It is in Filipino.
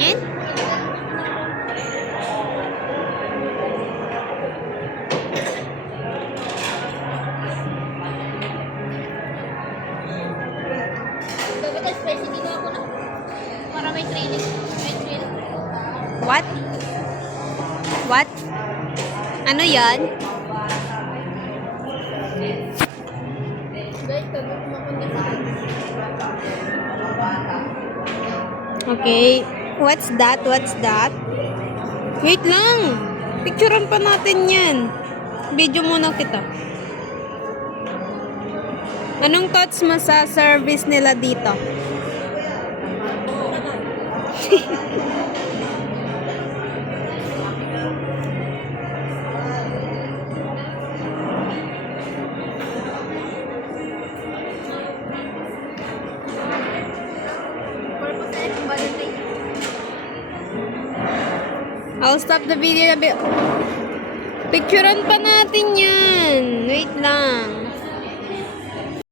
Yan? Dapat spicy dito ako na. Para may training. May training. What? What? Ano yan? Guys, tabi kumakundi sa Okay. What's that? What's that? Wait lang. Picturean pa natin yan. Video muna kita. Anong thoughts mo sa service nila dito? purpose na yung balik na I'll stop the video na. Picturean pa natin yan. Wait lang.